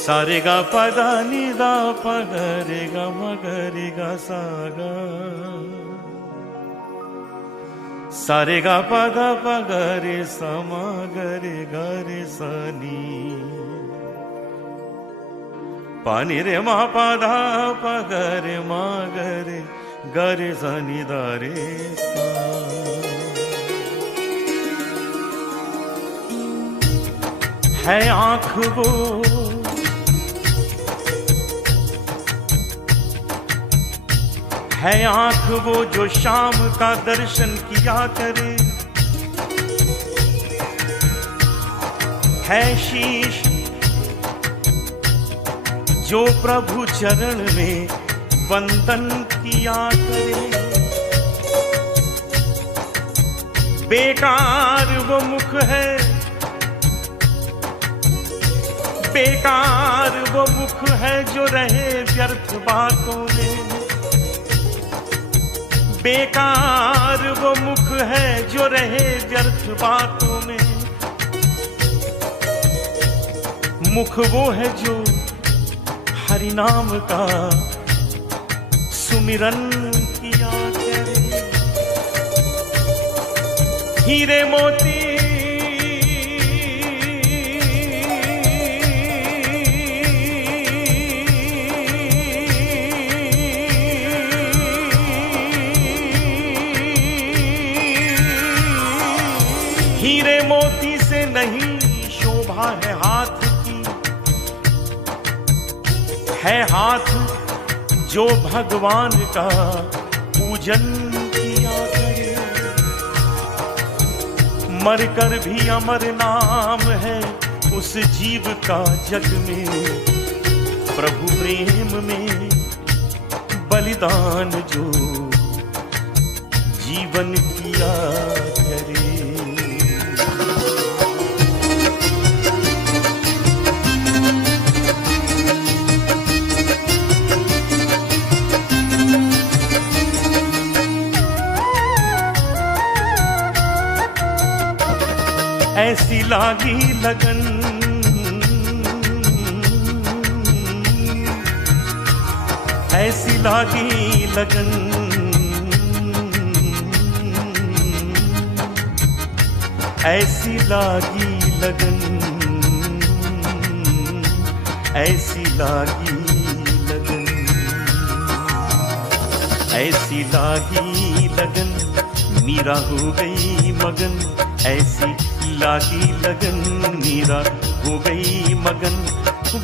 सारे गा पदा नि दा प ग रे ग म ग रे ग सा ग सारे गा पदा प ग रे सा म ग रे सा नी पा नि रे म प दा प ग रे म ग रे सा नि दा रे सा। है आँख वो है आँख वो जो शाम का दर्शन किया करे, है शीश जो प्रभु चरण में वंदन किया करे। बेकार वो मुख है, बेकार वो मुख है जो रहे व्यर्थ बातों में। बेकार वो मुख है जो रहे व्यर्थ बातों में। मुख वो है जो हरि नाम का सुमिरन किया करे। हीरे मोती हीरे मोती से नहीं शोभा है हाथ की, है हाथ जो भगवान का पूजन किया करे। मरकर भी अमर नाम है उस जीव का जग में, प्रभु प्रेम में बलिदान जो जीवन किया करे। ऐसी लागी लगन, ऐसी लागी लगन, ऐसी लागी लगन, ऐसी लागी लगन, ऐसी लागी लगन, मीरा हो गई मगन। ऐसी लागी लगन, मीरा हो गई मगन।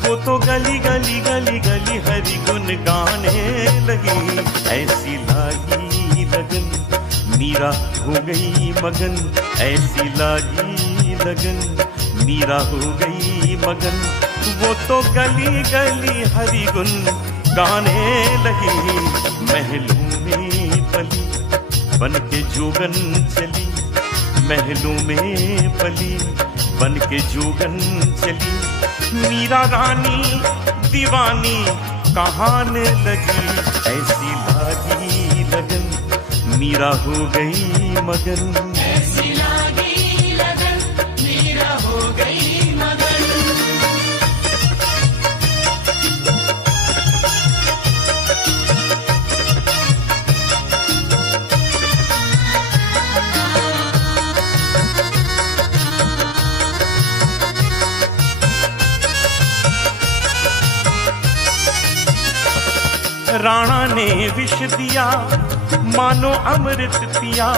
वो तो गली गली गली गली हरि गुण गाने लगी। ऐसी लागी लगन, मीरा हो गई मगन। ऐसी लागी लगन, मीरा हो गई मगन। वो तो गली गली हरि गुण गाने लगी। महलों में पली बन के जोगन चली, महलों में पली बन के जोगन चली। मीरा रानी दीवानी कहाने लगी। ऐसी लागी लगन, मीरा हो गई मगन। ऐसी लागी लगन, मीरा हो गई मगन। राणा ने विष दिया मानो अमृत पिया।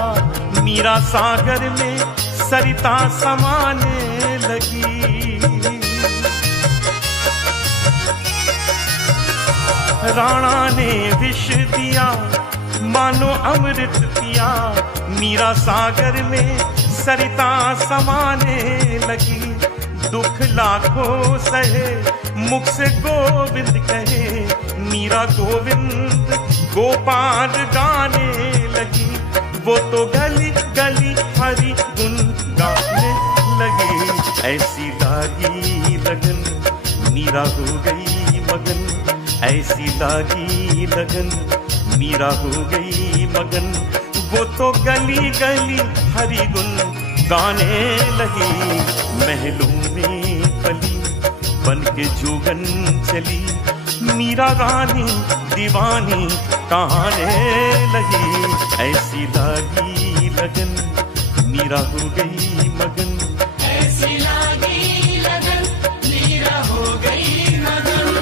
मीरा सागर में सरिता समाने लगी। राणा ने विष दिया मानो अमृत पिया। मीरा सागर में सरिता समाने लगी। दुख लाखों सहे मुख से गोविंद कहे। मीरा गोविंद गोपाल गाने लगी। वो तो गली गली हरि गुण गाने लगी। ऐसी लागी लगन, मीरा हो गई मगन। ऐसी लागी लगन, मीरा हो गई मगन। वो तो गली गली हरि गुण गाने लगी। महलों में पली बन के जोगन चली। मीरा रानी दीवानी कहाने लगी, ऐसी लागी लगन मीरा हो गई मगन। ऐसी लागी लगन मीरा हो गई मगन।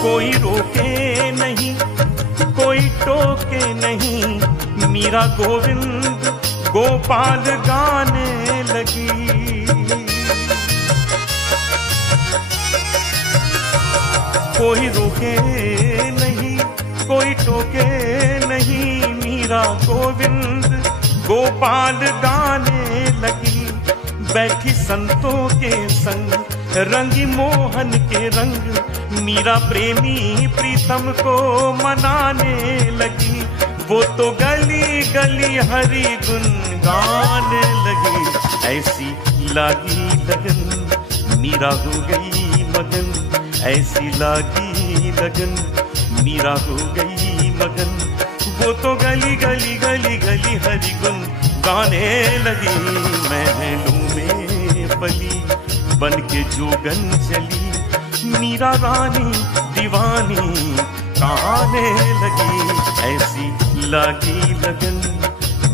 कोई रोके नहीं कोई टोके नहीं, मीरा गोविंद गोपाल गाने लगी। कोई रोके नहीं कोई टोके नहीं, मीरा गोविंद गोपाल गाने लगी। बैठी संतों के संग रंगी मोहन के रंग, मीरा प्रेमी प्रीतम को मनाने लगी। वो तो गली गली हरि गुन गाने लगी, ऐसी लागी लगन मीरा हो गई मगन। ऐसी लागी लगन मीरा हो गई मगन। वो तो गली गली गली गली हरि गुन गाने लगी। महलों में पली बन के जोगन चली, मीरा रानी दीवानी गाने लगी। ऐसी लागी लगन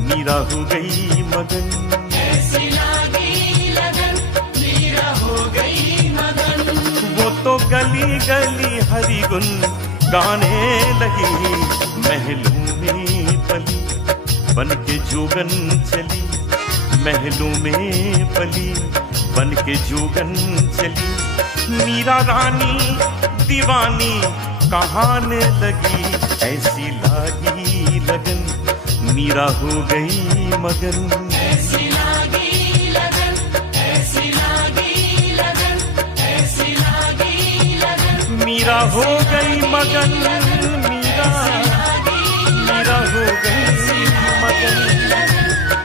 मीरा हो गई मगन। ऐसी लागी लगन मीरा हो गई मगन। वो तो गली गली हरि गुन गाने लगी। महलों में पली बन के जोगन चली, महलों में पली बन के जोगन चली। मीरा रानी दीवानी कहाने लगी, ऐसी लागी लगन मीरा हो गई मगन। ऐसी लागी लगन ऐसी लागी लगन ऐसी लागी लगन। मीरा हो गई मगन, मीरा मीरा हो गई मगन,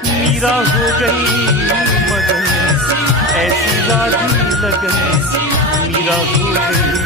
मीरा हो गई मगन। ऐसी लागी लगन मीरा हो गई